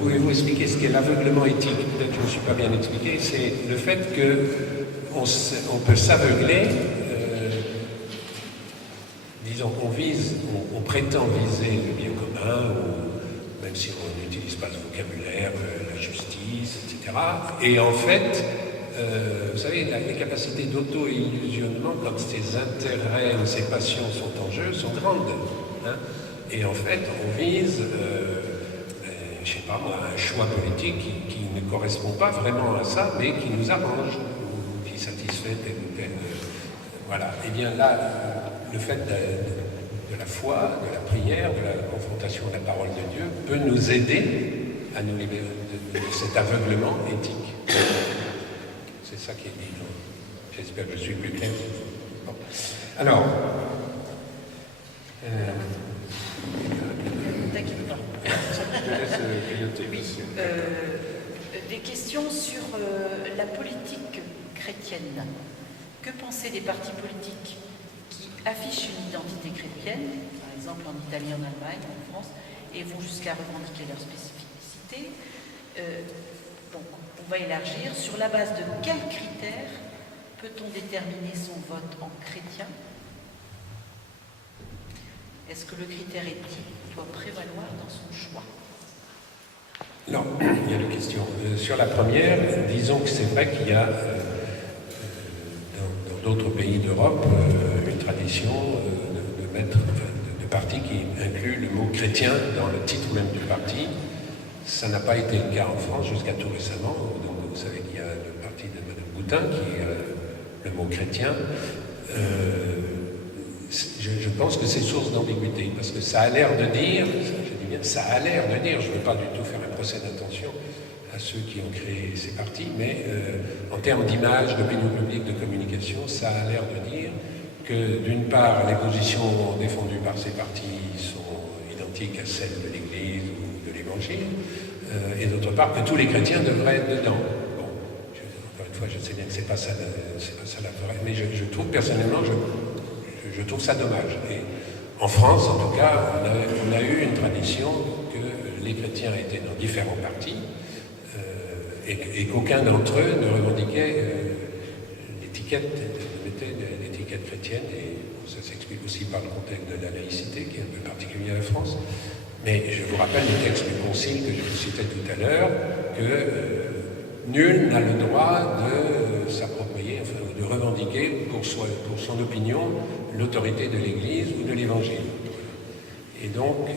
Pouvez-vous expliquer ce qu'est l'aveuglement éthique? Peut-être que je ne me suis pas bien expliqué. C'est le fait qu'on peut s'aveugler, disons qu'on vise, on prétend viser le bien commun, ou même si on n'utilise pas ce vocabulaire, la justice, etc. Et en fait, vous savez, les capacités d'auto-illusionnement, quand ces intérêts ou ces passions sont en jeu, sont grandes. Hein. Et en fait, on vise, je ne sais pas moi, un choix politique qui ne correspond pas vraiment à ça, mais qui nous arrange, ou qui satisfait telle ou telle. Voilà. Et bien là, le fait de la foi, de la prière, de la confrontation à la parole de Dieu, peut nous aider à nous libérer de cet aveuglement éthique. C'est ça qui est dit. J'espère que je suis plus clair. Bon. Alors, je te laisse piloter. Oui. Des questions sur la politique chrétienne. Que penser des partis politiques qui affichent une identité chrétienne, par exemple en Italie, en Allemagne, en France, et vont jusqu'à revendiquer leur spécificité? Donc, on va élargir. Sur la base de quels critères peut-on déterminer son vote en chrétien? Est-ce que le critère éthique doit prévaloir dans son choix? Non, il y a deux questions. Sur la première, disons que c'est vrai qu'il y a dans d'autres pays d'Europe une tradition de mettre, de parti qui inclut le mot chrétien dans le titre même du parti. Ça n'a pas été le cas en France jusqu'à tout récemment. Donc vous savez qu'il y a le parti de Mme Boutin qui a le mot chrétien. Je pense que c'est source d'ambiguïté, parce que ça a l'air de dire, je dis bien, ça a l'air de dire, je ne veux pas du tout faire un procès d'intention à ceux qui ont créé ces partis, mais en termes d'image, d'opinion publique, de communication, ça a l'air de dire que d'une part, les positions défendues par ces partis sont identiques à celles de l'Église ou de l'Évangile, et d'autre part, que tous les chrétiens devraient être dedans. Bon, encore une fois, je sais bien que c'est pas ça la vraie, mais je trouve personnellement, je trouve ça dommage. Et en France, en tout cas, on a eu une tradition que les chrétiens étaient dans différents partis et qu'aucun d'entre eux ne revendiquait l'étiquette, mettait l'étiquette chrétienne, et ça s'explique aussi par le contexte de la laïcité qui est un peu particulier à la France. Mais je vous rappelle le texte du Concile que je vous citais tout à l'heure, que nul n'a le droit de s'approprier, enfin, de revendiquer pour son opinion l'autorité de l'Église ou de l'Évangile. Et donc,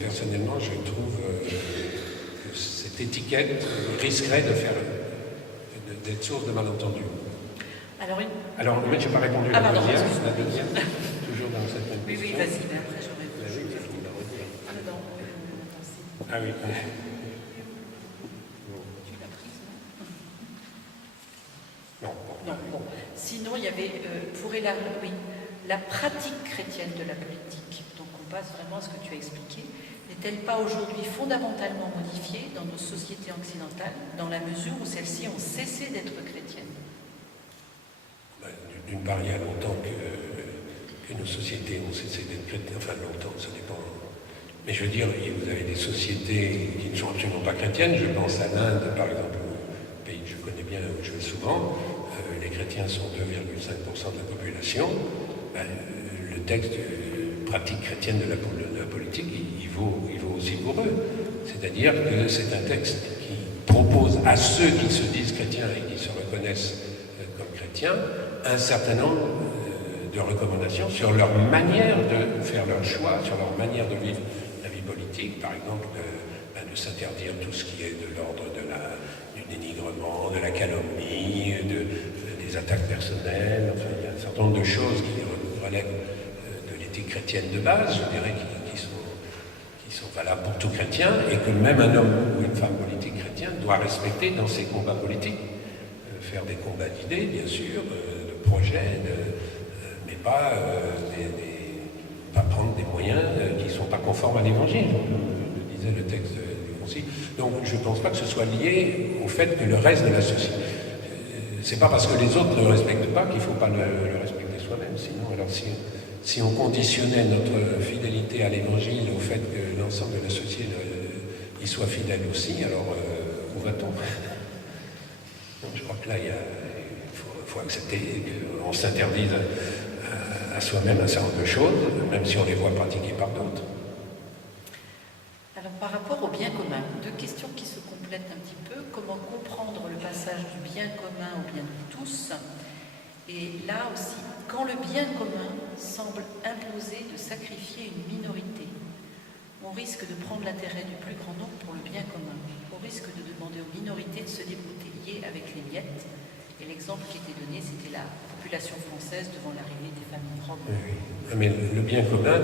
personnellement, je trouve que cette étiquette risquerait d'être source de malentendus. Alors, je n'ai pas répondu à la deuxième, toujours dans cette même question. Oui, vas-y, mais après j'aurais Ah oui. Tu l'as prise, non? Non, bon. Sinon, il y avait, pour élargir, oui, la pratique chrétienne de la politique. Donc, on passe vraiment à ce que tu as expliqué. N'est-elle pas aujourd'hui fondamentalement modifiée dans nos sociétés occidentales, dans la mesure où celles-ci ont cessé d'être chrétiennes? D'une part, il y a longtemps que nos sociétés ont cessé d'être chrétiennes. Enfin, longtemps, ça dépend. Mais je veux dire, vous avez des sociétés qui ne sont absolument pas chrétiennes. Je pense à l'Inde, par exemple, un pays que je connais bien, où je vais souvent. Les chrétiens sont 2,5% de la population. Le texte pratique chrétienne de la politique, il vaut aussi pour eux. C'est-à-dire que c'est un texte qui propose à ceux qui se disent chrétiens et qui se reconnaissent comme chrétiens un certain nombre de recommandations sur leur manière de faire leur choix, sur leur manière de vivre la vie politique, par exemple de s'interdire tout ce qui est de l'ordre du dénigrement, de la calomnie, des attaques personnelles. Enfin, il y a un certain nombre de choses qui relèvent de l'éthique chrétienne de base, je dirais, qui sont valables pour tout chrétien, et que même un homme ou une femme politique chrétienne doit respecter dans ses combats politiques. Faire des combats d'idées, bien sûr, de projets, mais pas prendre des moyens qui ne sont pas conformes à l'Évangile, le disait le texte du Concile. Donc je ne pense pas que ce soit lié au fait que le reste de la société... C'est pas parce que les autres ne le respectent pas qu'il ne faut pas le respecter soi-même. Sinon, alors si on conditionnait notre fidélité à l'Évangile au fait que l'ensemble de la société y soit fidèle aussi, alors où va-t-on? Je crois que là, il faut accepter qu'on s'interdise à soi-même un certain nombre de choses, même si on les voit pratiquer par d'autres. Alors, par rapport au bien commun, deux questions qui se complètent un petit peu. Comment comprendre le passage du bien commun au bien de tous? Et là aussi, quand le bien commun semble imposer de sacrifier une minorité, on risque de prendre l'intérêt du plus grand nombre pour le bien commun. On risque de demander aux minorités de se débrouiller avec les miettes. Et l'exemple qui était donné, c'était la population française devant l'arrivée des familles roms. Oui. Mais le bien commun,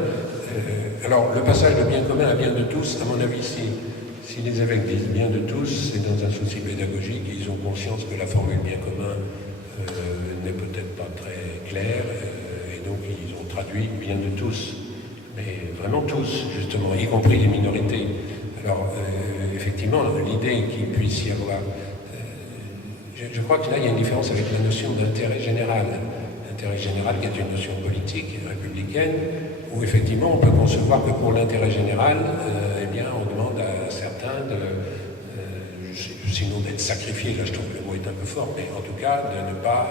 alors le passage de bien commun à bien de tous, à mon avis, si les évêques disent bien de tous, c'est dans un souci pédagogique, ils ont conscience que la formule bien commun n'est peut-être pas très claire, et donc ils ont traduit bien de tous. Mais vraiment tous, justement, y compris les minorités. Alors, effectivement, l'idée qu'il puisse y avoir... je crois que là, il y a une différence avec la notion d'intérêt général. L'intérêt général qui est une notion politique, républicaine, où effectivement, on peut concevoir que pour l'intérêt général, eh bien, on demande à certains sinon d'être sacrifiés, là je trouve que le mot est un peu fort, mais en tout cas, de ne pas...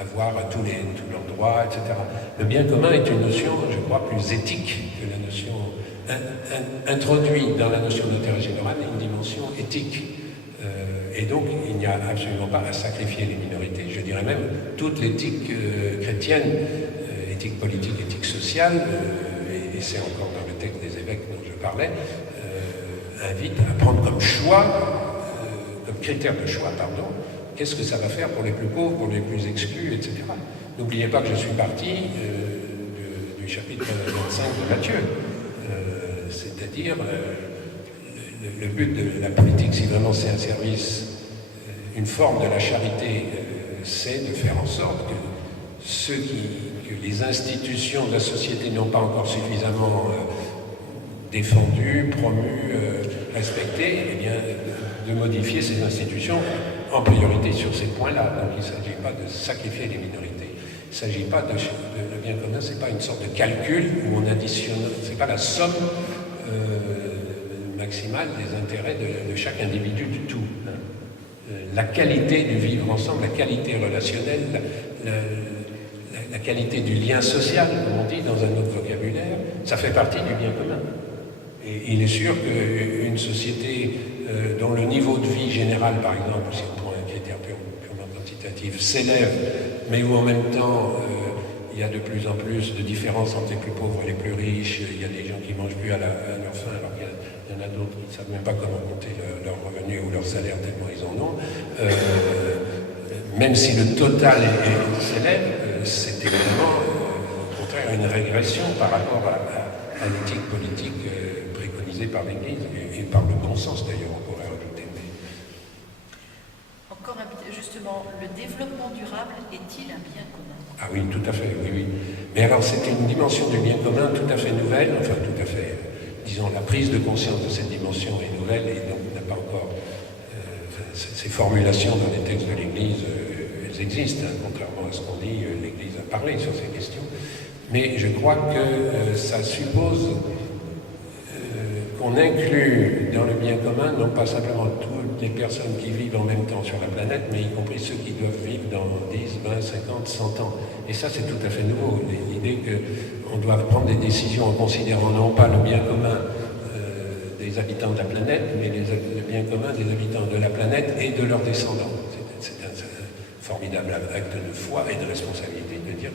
avoir tous leurs droits, etc. Le bien commun est une notion, je crois, plus éthique que la notion introduite dans la notion d'intérêt général, une dimension éthique. Et donc, il n'y a absolument pas à sacrifier les minorités. Je dirais même toute l'éthique chrétienne, éthique politique, éthique sociale, et c'est encore dans le texte des évêques dont je parlais, invite à prendre comme choix, comme critère de choix, pardon, qu'est-ce que ça va faire pour les plus pauvres, pour les plus exclus, etc. N'oubliez pas que je suis parti du chapitre 25 de Matthieu. C'est-à-dire, le but de la politique, si vraiment c'est un service, une forme de la charité, c'est de faire en sorte que que les institutions de la société n'ont pas encore suffisamment défendu, promu, respecté, eh bien, de modifier ces institutions en priorité sur ces points-là. Donc il ne s'agit pas de sacrifier les minorités. Il ne s'agit pas de... Le bien commun, ce n'est pas une sorte de calcul où on additionne... Ce n'est pas la somme maximale des intérêts de chaque individu du tout. La qualité du vivre ensemble, la qualité relationnelle, la qualité du lien social, comme on dit dans un autre vocabulaire, ça fait partie du bien commun. Et il est sûr qu'une société dont le niveau de vie général, par exemple, si on prend un critère purement quantitatif, s'élève, mais où en même temps il y a de plus en plus de différences entre les plus pauvres et les plus riches, il y a des gens qui ne mangent plus à leur faim, alors qu'il y en a d'autres qui ne savent même pas comment compter leurs revenus ou leur salaire tellement ils en ont. Même si le total s'élève, c'est évidemment au contraire une régression par rapport à l'éthique politique préconisée par l'Église et par le bon sens d'ailleurs, on pourrait rajouter. Encore justement, le développement durable est-il un bien commun? Ah oui, tout à fait, oui, oui. Mais alors c'est une dimension du bien commun tout à fait nouvelle, enfin tout à fait, disons, la prise de conscience de cette dimension est nouvelle et donc n'a pas encore... ces formulations dans les textes de l'Église, elles existent, hein, contrairement à ce qu'on dit, l'Église a parlé sur ces questions. Mais je crois que ça suppose qu'on inclut dans le bien commun non pas simplement toutes les personnes qui vivent en même temps sur la planète, mais y compris ceux qui doivent vivre dans 10, 20, 50, 100 ans. Et ça, c'est tout à fait nouveau. L'idée qu'on doit prendre des décisions en considérant non pas le bien commun des habitants de la planète, mais le bien commun des habitants de la planète et de leurs descendants. C'est un formidable acte de foi et de responsabilité de dire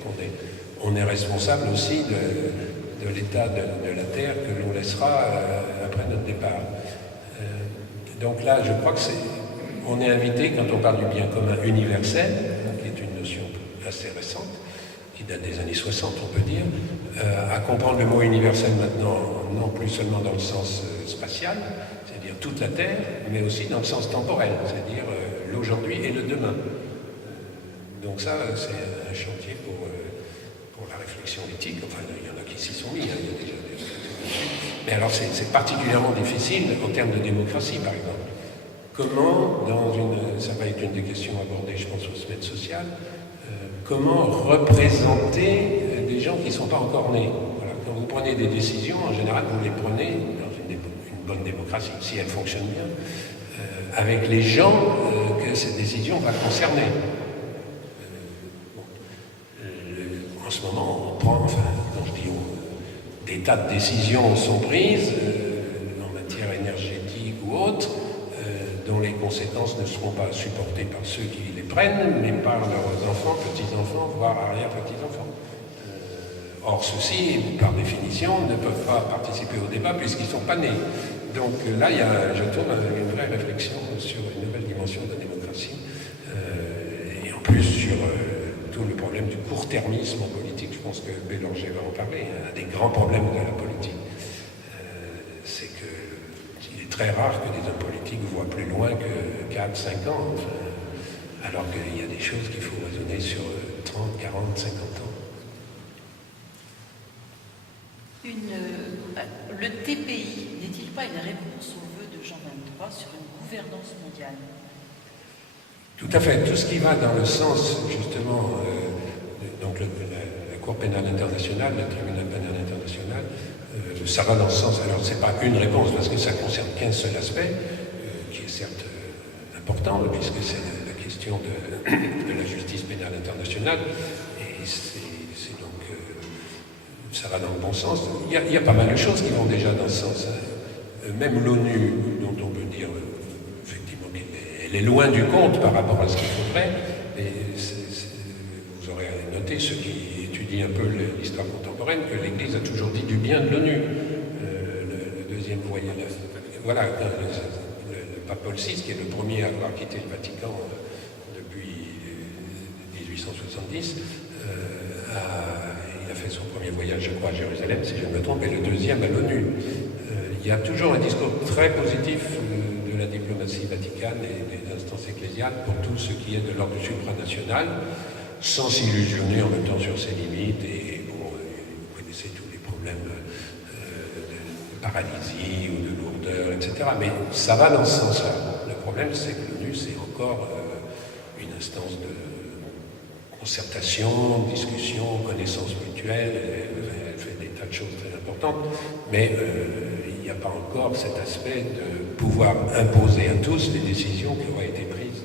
qu'on est responsable aussi de l'état de la Terre que l'on laissera après notre départ. Donc là, je crois qu'on est invité, quand on parle du bien commun universel, qui est une notion assez récente, qui date des années 60, on peut dire, à comprendre le mot universel maintenant, non plus seulement dans le sens spatial, c'est-à-dire toute la Terre, mais aussi dans le sens temporel, c'est-à-dire l'aujourd'hui et le demain. Donc ça, c'est un chantier pour la réflexion éthique. Enfin, il y en a qui s'y sont mis, hein, il y a déjà des... Mais alors, c'est particulièrement difficile en termes de démocratie, par exemple. Comment, ça va être une des questions abordées, je pense, aux semaines sociales, comment représenter des gens qui ne sont pas encore nés. Voilà. Quand vous prenez des décisions, en général, vous les prenez dans une une bonne démocratie, si elle fonctionne bien, avec les gens que cette décision va concerner. En ce moment, on prend, enfin, quand je dis des tas de décisions sont prises en matière énergétique ou autre, dont les conséquences ne seront pas supportées par ceux qui les prennent, mais par leurs enfants, petits-enfants, voire arrière-petits-enfants. Or, ceux-ci, par définition, ne peuvent pas participer au débat puisqu'ils ne sont pas nés. Donc là, je tourne une vraie réflexion sur une nouvelle dimension de la démocratie, et en plus sur tout le problème du court-termisme en politique. Je pense que Bélanger va en parler. Un des grands problèmes de la politique, c'est qu'il est très rare que des hommes politiques voient plus loin que 4, 5 ans, alors qu'il y a des choses qu'il faut raisonner sur 30, 40, 50 ans. Le TPI n'est-il pas une réponse au vœu de Jean XXIII sur une gouvernance mondiale? Tout à fait. Tout ce qui va dans le sens, justement, donc la Cour pénale internationale, le tribunal pénal international, ça va dans ce sens. Alors, ce n'est pas une réponse, parce que ça ne concerne qu'un seul aspect, qui est certes important, puisque c'est la question de la justice pénale internationale, et c'est donc... ça va dans le bon sens. Il y a pas mal de choses qui vont déjà dans ce sens. Même l'ONU, dont on peut dire effectivement qu'elle est loin du compte par rapport à ce qu'il faudrait, et vous aurez noté, ceux qui étudient un peu l'histoire contemporaine, que l'Église a toujours dit du bien de l'ONU. Le deuxième voyage, voilà, le pape Paul VI, qui est le premier à avoir quitté le Vatican depuis 1870, il a fait son premier voyage, je crois, à Jérusalem, si je ne me trompe, et le deuxième à l'ONU. Il y a toujours un discours très positif de la diplomatie vaticane et des instances ecclésiales pour tout ce qui est de l'ordre supranational, sans s'illusionner en même temps sur ses limites. Et bon, vous connaissez tous les problèmes de paralysie ou de lourdeur, etc. Mais ça va dans ce sens-là. Le problème, c'est que l'ONU, c'est encore une instance de concertation, discussion, connaissance mutuelle, elle fait des tas de choses très importantes, mais il n'y a pas encore cet aspect de pouvoir imposer à tous les décisions qui auraient été prises.